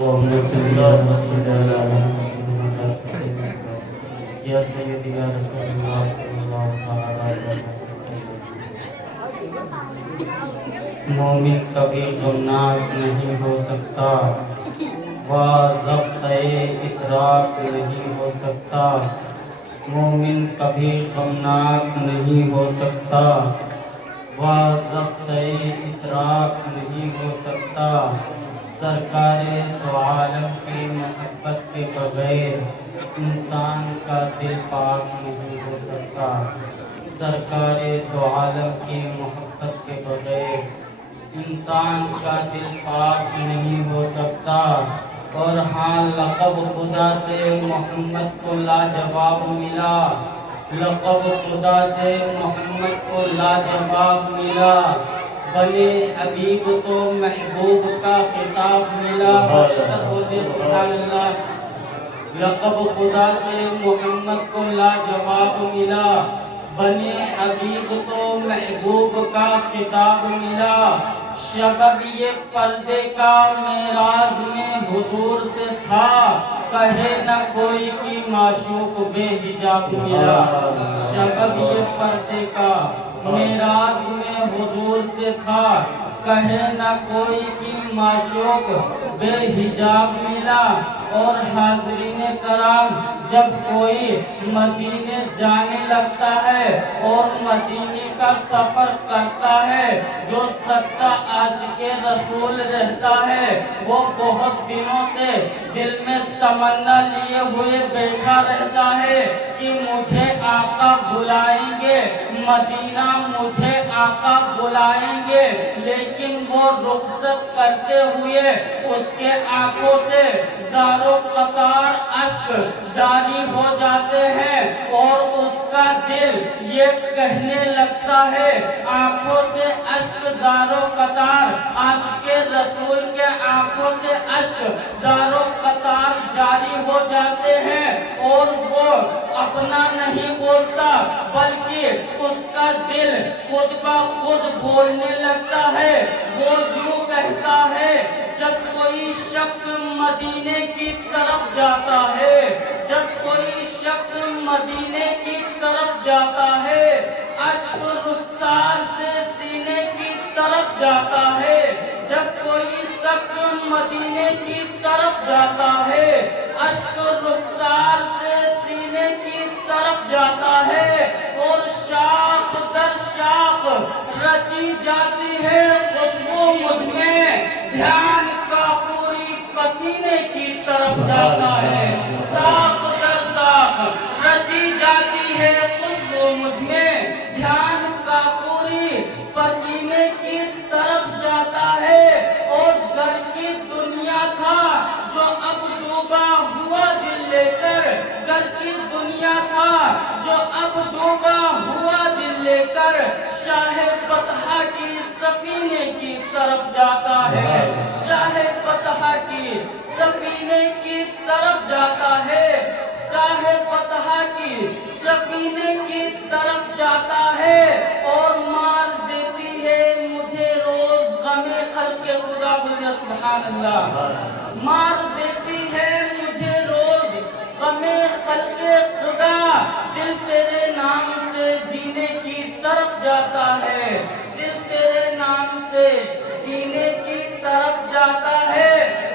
اللهم صل على محمد یا سیدی یا رسول اللہ صلی اللہ علیہ وسلم۔ مومن کبھی غمناک نہیں ہو سکتا، وہ ضبط ادراک نہیں ہو سکتا۔ مومن کبھی غمناک نہیں ہو سکتا، وہ ضبط ادراک نہیں ہو سکتا۔ سرکار دو عالم کی محبت کے بغیر انسان کا دل پاک نہیں ہو سکتا۔ سرکار دو عالم کی محبت کے بغیر انسان کا دل پاک نہیں ہو سکتا۔ اور ہاں، لقب خدا سے محمد کو لاجواب ملا، لقب خدا سے محمد کو لاجواب ملا۔ بنے حبیب تو محبوب کا خطاب ملا۔ سبحان اللہ۔ لقب خدا سے محمد کو لاجواب ملا، بنے حبیب تو محبوب کا خطاب ملا۔ شبب یہ پردے کا معراج میں حضور سے تھا، کہے نہ کوئی کہ معشوق بے حجاب ملا۔ شبب یہ پردے کا معراج میں حضور سے تھا، کہے نہ کوئی کہ معشوق بے حجاب ملا۔ اور حاضرین کرام، جب کوئی مدینے جانے لگتا ہے اور مدینے کا سفر کرتا ہے، جو سچا عاشق رسول رہتا ہے وہ بہت دنوں سے دل میں تمنا لیے ہوئے بیٹھا رہتا ہے کہ مجھے آقا بلائیں گے، مدینہ مجھے آقا بلائیں گے۔ لیکن وہ رخصت کرتے ہوئے اس کے آنکھوں سے زارو قطار اشک جاری ہو جاتے ہیں، اور اس کا دل یہ کہنے لگتا ہے، آنکھوں سے اشک زارو قطار، عاشق رسول کے آنکھوں سے اشک زارو قطار جاری ہو جاتے ہیں، اور وہ اپنا نہیں بولتا بلکہ اس کا دل خود بخود بولنے لگتا ہے۔ وہ یوں کہتا ہے، جب کوئی شخص مدینے کی طرف جاتا ہے، جب کوئی شخص مدینے کی طرف جاتا ہے، اشک رخسار سے سینے کی طرف جاتا ہے۔ جب کوئی شخص مدینے کی طرف جاتا ہے، اشک رخسار سے سینے کی طرف جاتا ہے، اور شاخ در شاخ رچی جاتی ہے خوشبو مجھ میں، دھیان کا پوری پسینے کی طرف جاتا ہے۔ شاخ در شاخ رچی جاتی ہے خوشبو مجھ میں، دھیان کا پوری پسینے کی طرف جاتا ہے۔ اور گھر کی دنیا تھا جو اب ڈوبا ہوا دل لے کر، گھر کی دنیا تھا جو اب ڈوبا ہوا دل لے کر، شاہ فتح کی سفینے کی طرف جاتا ہے، شاہ فتح کی سفینے کی طرف جاتا ہے، شاہ فتح کی سفینے کی طرف جاتا ہے۔ اور مار دیتی ہے مجھے روز غم خلق خدا، بولے سبحان اللہ۔ مار دیتی ہے مجھے روز غم خلق خدا، دل تیرے نام سے جینے کی طرف جاتا ہے، دل تیرے نام سے جینے کی طرف جاتا ہے۔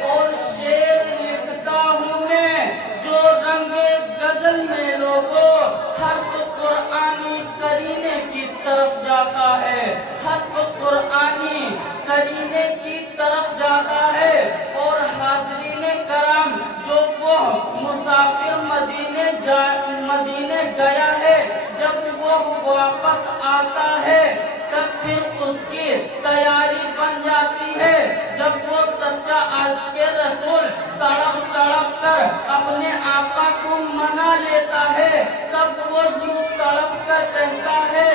اور شعر لکھتا ہوں میں جو رنگ غزل میں لوگوں، حرف قرآنی کرینے کی طرف جاتا ہے، حرف قرآنی کرینے کی طرف جاتا ہے۔ اور حاضرین کرام، جو وہ مسافر مدینے گیا ہے، جب وہ واپس آتا ہے تب پھر اس کی تیاری بن جاتی ہے۔ جب وہ سچا عاشق رسول تڑپ تڑپ کر اپنے آقا کو منا لیتا ہے، تب وہ یوں تڑپ کر کہتا ہے،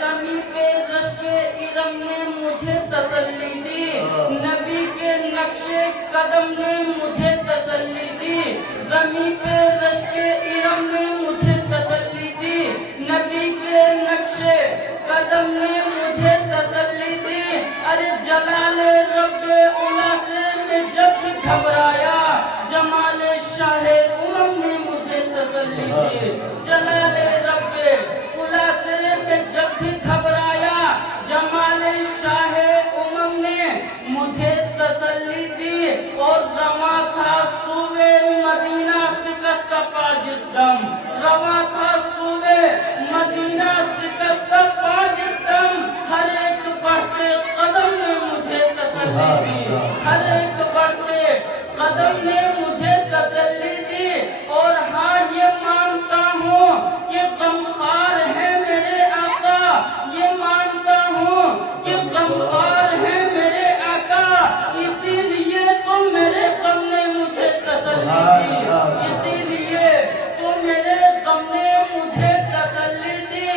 زمین پہ رشک ارم نے مجھے تسلی دی، نبی کے نقش قدم نے مجھے تسلی دی، زمین پہ رشک ارم نے مجھے تسلی دی، نبی کے نقش قدم نے مجھے تسلی دی۔ ارے جلال رب اولا سے میں جب بھی گھبرایا جمال شاہ امم نے مجھے تسلی دی. جلال رب اولا سے میں جب بھی گھبرایا جمال شاہ امم نے مجھے تسلی دی. اور رواں تھا صوبے مدینہ شکست پا جس دم، رواں تھا صوبے مدینہ شکست پا جس دم، ہر ایک بڑھتے قدم نے مجھے تسلی دی، ہر ایک بڑھتے قدم نے مجھے تسلی دی. اور ہاں یہ مانتا ہوں کہ غمخوار ہے میرے آقا، یہ مانتا ہوں کہ غمخوار ہے میرے آقا، اسی لیے تو میرے غم نے مجھے تسلی دی، اسی لیے تو میرے غم نے مجھے تسلی دی،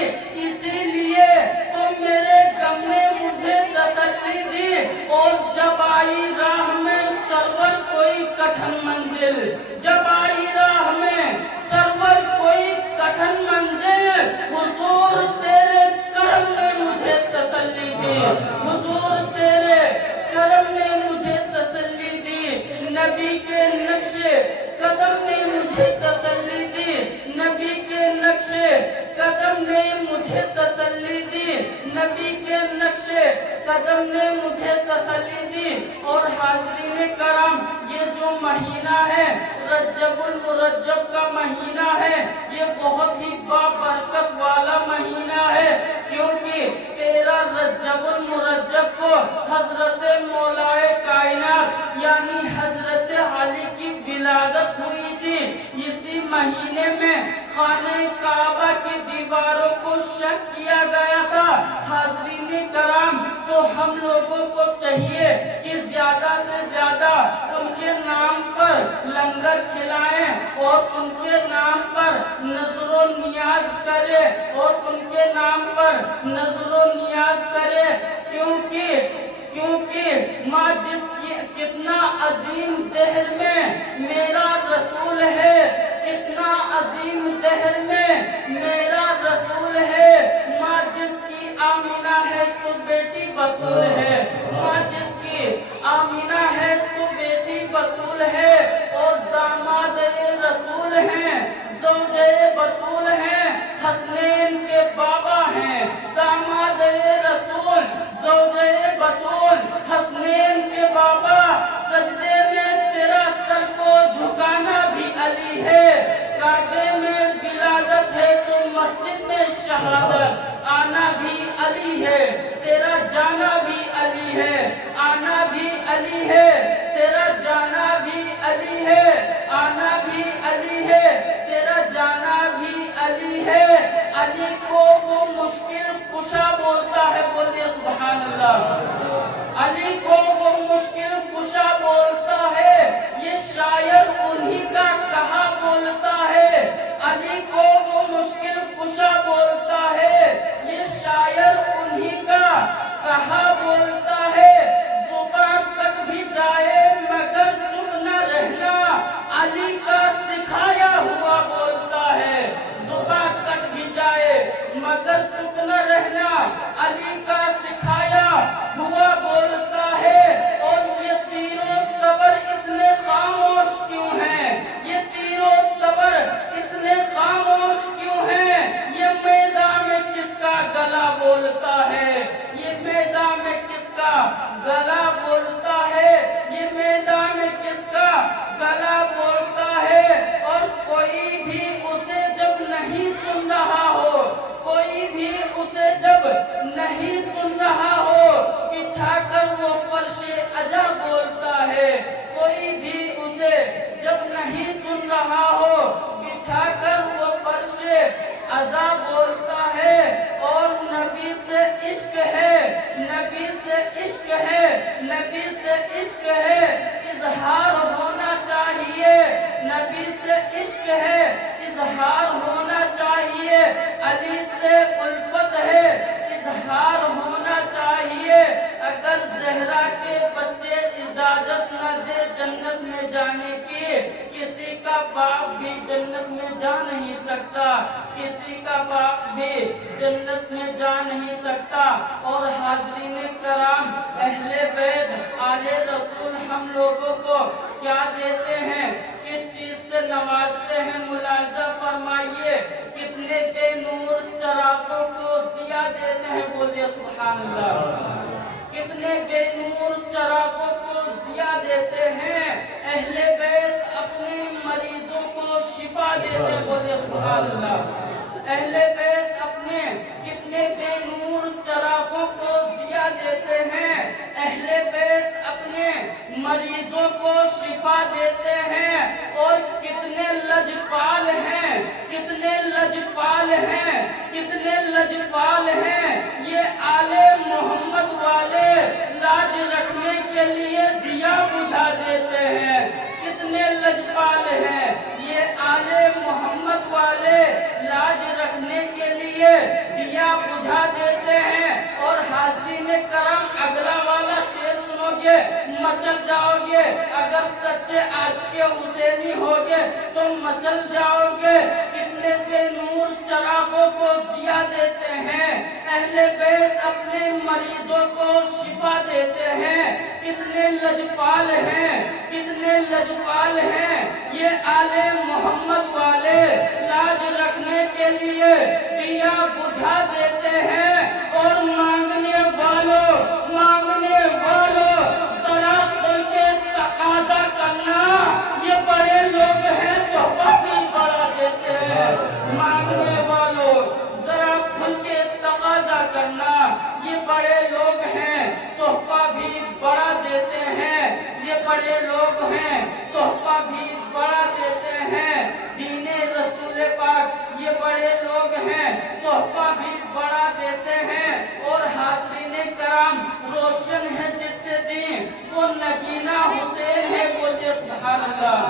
اسی لیے تو میرے غم نے مجھے تسلی دی. اور جب آئی راہ میں سرور کوئی کٹھن منزل، جب آئی راہ میں سرور کوئی کٹھن منزل، حضور تیرے کرم نے مجھے تسلی دی، حضور تیرے کرم نے مجھے تسلی دی. نبی کے نقش قدم نے مجھے تسلی دی، نبی کے نقش قدم نے مجھے تسلی دی، نبی کے نقش قدم نے مجھے تسلی دی. اور حاضرین کرام، یہ جو مہینہ ہے رجب المرجب کا مہینہ ہے، یہ بہت ہی بابرکت والا مہینہ ہے، کیونکہ 13 رجب المرجب کو حضرت مولائے کائنات یعنی حضرت علی کی ولادت ہوئی تھی. اسی مہینے میں خانہ کعبہ کی دیواروں کو شق کیا گیا تھا. حاضرین کرام، تو ہم لوگوں کو چاہیے کہ زیادہ سے زیادہ ان کے نام پر لنگر کھلائیں اور ان کے نام پر نظر و نیاز کرے، اور ان کے نام پر نظر و نیاز کرے، کیونکہ ماں جس کی کتنا عظیم دہر میں میرا رسول ہے، کتنا عظیم دہر میں میرا رسول ہے. ماں جس کی آمینہ ہے تو بیٹی بطول ہے، ماں جس کی آمینہ ہے تو بیٹی بطول ہے. اور داماد رسول ہیں، زوج بطول ہیں، حسنین کے بابا ہیں. داماد رسول، زوج بطول، حسنین کے بابا، سجدے میں تیرا سر کو جھکانا بھی علی ہے. کعبے میں ولادت ہے تو مسجد میں شہادت آنا بھی علی ہے، تیرا جانا بھی علی ہے، آنا بھی علی ہے، تیرا جانا بھی علی ہے، آنا بھی علی ہے، تیرا جانا بھی علی ہے. علی کو وہ مشکل کشا بولتا ہے، بولیے سبحان اللہ. علی کو وہ مشکل کشا بولتا ہے، یہ شاعر انہی کا کہا بولتا ہے. علی کو وہ مشکل کشا بولتا ہے، یہ شاعر انہی کا کہا بولتا ہے. زبان کٹ بھی جائے مگر چپ نہ رہنا، علی کا سکھایا ہوا بولتا ہے. زبان کٹ بھی جائے مگر چپ نہ رہنا، علی کا سکھایا ہوا بولتا ہے. اور یہ تیروں قبر اتنے خاموش کیوں ہیں، یہ تیروں قبر اتنے خاموش کیوں ہیں؟ یہ میدان میں کس کا گلا بولتا ہے، یہ میدان میں کس کا گلا بولتا ہے، یہ میدان میں کس کا گلا بولتا ہے. اور کوئی بھی اسے جب نہیں سن رہا ہو، کوئی بھی اسے جب نہیں سن رہا ہو، بچھا کر وہ فرش عزا بولتا ہے. کوئی بھی اسے جب نہیں سن رہا ہو، بچھا کر وہ فرش عزا بولتا ہے. اور نبی سے عشق ہے، نبی سے عشق ہے، نبی سے عشق ہے، اظہار ہونا چاہیے. نبی سے عشق ہے، اظہار ہونا چاہیے. علی سے الفت ہے، اظہار ہونا چاہیے. اگر زہرا کے بچے اجازت نہ دے جنت میں جانے کی، کسی کا کا باپ بھی جنت میں جا نہیں سکتا، کسی کا باپ بھی جنت میں جا نہیں سکتا۔ اور حاضرین کرام، اہل بیت آل رسول ہم لوگوں کو کیا دیتے ہیں، کس چیز سے نوازتے ہیں؟ ملاحظہ فرمائیے، کتنے بے نور چراغوں کو ضیاء دیتے ہیں، بولیے سبحان اللہ۔ کتنے بے نور چراغوں کو ضیاء دیتے ہیں، اہل بیت اپنے مریضوں کو شفا دیتے ہیں، بولیے سبحان اللہ۔ اہل بیت اپنے کتنے بے نور چراغوں کو ضیاء دیتے ہیں، اہل بیت اپنے مریضوں کو شفا دیتے ہیں، اور کتنے لجپال ہیں، کتنے لجپال ہیں، کتنے لجپال ہیں، یہ آل محمد والے لاج رکھنے کے لیے دیا بجھا دیتے ہیں۔ کتنے لجپال ہیں یہ آل محمد والے، لاج رکھنے کے لیے دیا بجھا دیتے ہیں۔ اور حاضرین کرام، اگلا والا شعر سنو گے مچل جاؤ گے، اگر سچے عاشق حسینی ہوگے تو مچل جاؤ گے۔ کتنے بے نور چراغوں کو ضیاء دیتے ہیں، اہل بیت اپنے مریضوں کو شفا دیتے ہیں۔ کتنے لجپال ہیں، کتنے لجپال ہیں یہ آل محمد والے، لاج رکھنے کے لیے دیا بجھا دیتے ہیں۔ اور مانگنے والوں ذرا کھل کے تقاضا کرنا، یہ بڑے لوگ ہیں تحفہ بھی بڑا دیتے ہیں۔ مانگنے والوں ذرا کھل کے تقاضا کرنا، یہ بڑے لوگ ہیں تحفہ بھی بڑا دیتے ہیں، یہ بڑے لوگ ہیں تحفہ بھی بڑا دیتے ہیں۔ دین رسول پاک، یہ بڑے لوگ ہیں تحفہ بھی بڑا دیتے ہیں۔ اور حاضرین کرام، روشن ہے جس سے دین، وہ نگینہ حسین ہے، بولیے سبحان اللہ۔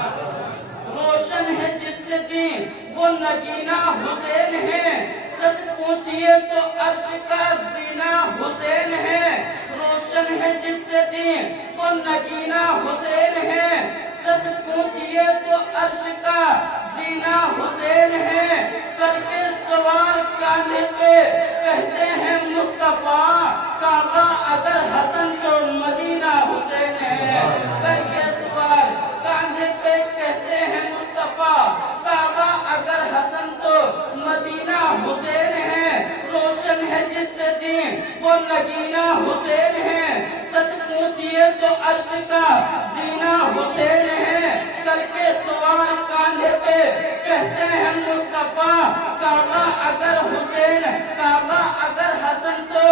روشن ہے جس سے دین، وہ نگینہ حسین ہے، سچ پوچھئے تو عرش کا زینہ حسین ہے۔ روشن ہے جس سے دین، وہ نگینہ حسین ہے، سچ پوچھئے تو عرش کا زینہ حسین ہے۔ کر کے سوار کاندھے پہ کہتے ہیں مصطفیٰ، کعبہ اگر حسن تو مدینہ حسین ہے۔ کر کے سوار کاندھے پہ کہتے ہیں مصطفیٰ، کعبہ اگر حسن تو مدینہ حسین ہے۔ روشن ہے جس سے دین، وہ نگینہ حسین ہے، سچ پوچھئے تو عرش کا زینہ حسین ہے۔ کر کے سوار کاندھے پہ کہتے ہیں مصطفیٰ، کعبہ اگر حسین، کعبہ اگر حسن تو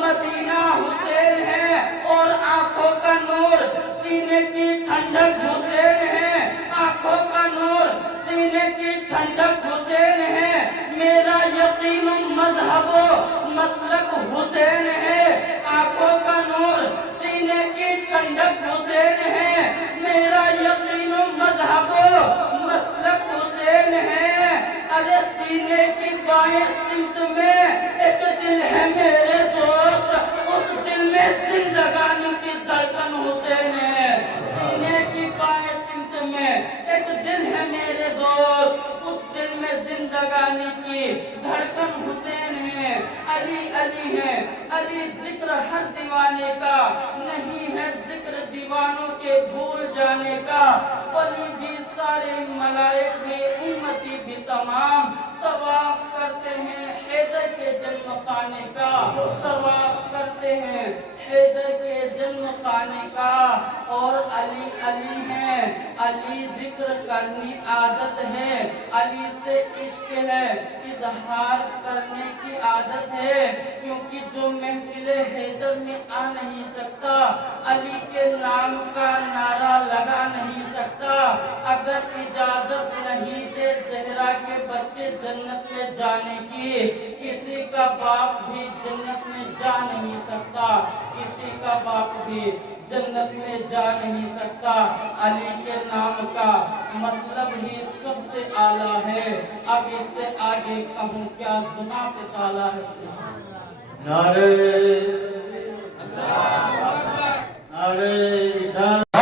مدینہ حسین ہے۔ اور آنکھوں کا نور، سینے کی ٹھنڈک حسین ہے، آنکھوں کا نور، سینے کی ٹھنڈک حسین ہے۔ میرا یقین مذہب و مسلک حسین ہے، آنکھوں کا نور، سینے کی ٹھنڈک حسین ہے۔ میرا یقین مذہب و مسلک حسین ہے۔ ارے سینے کی بائیں سمت میں ایک دل ہے میرے دوست، اس دل میں زندگانی کی دھڑکن حسین ہے۔ سینے کی بائیں سمت میں ایک دل ہے میرے دوست، اس دل میں زندگانی کی دھڑکن حسین ہے۔ علی علی ہے، علی ذکر ہر دیوانے کا، نہیں ہے ذکر دیوانوں کے بھول جانے کا۔ ولی بھی سارے ملائک بھی، امتی بھی تمام، طواف کرتے ہیں حیدر کے جنم خانے کا، طواف کرتے ہیں حیدر کے جنم خانے کا۔ اور علی علی ہیں، علی ذکر کرنی عادت ہے، علی سے عشق ہے، اظہار کرنے کی عادت ہے، کیونکہ جو محفل حیدر میں آ نہیں سکتا، علی کے نام کا نعرہ لگا نہیں سکتا، اگر اجازت نہیں دے زہرا کے بچے جنت میں جانے کی، کسی کا باپ بھی جنت میں جا نہیں سکتا، کسی کا باپ بھی جنت میں جا نہیں سکتا۔ علی کے نام کا مطلب ہی سب سے اعلیٰ ہے، اب اس سے آگے کہوں کیا، زباں پہ تالا ہے۔ نعرہ اللہ اکبر، نعرہ رسالت۔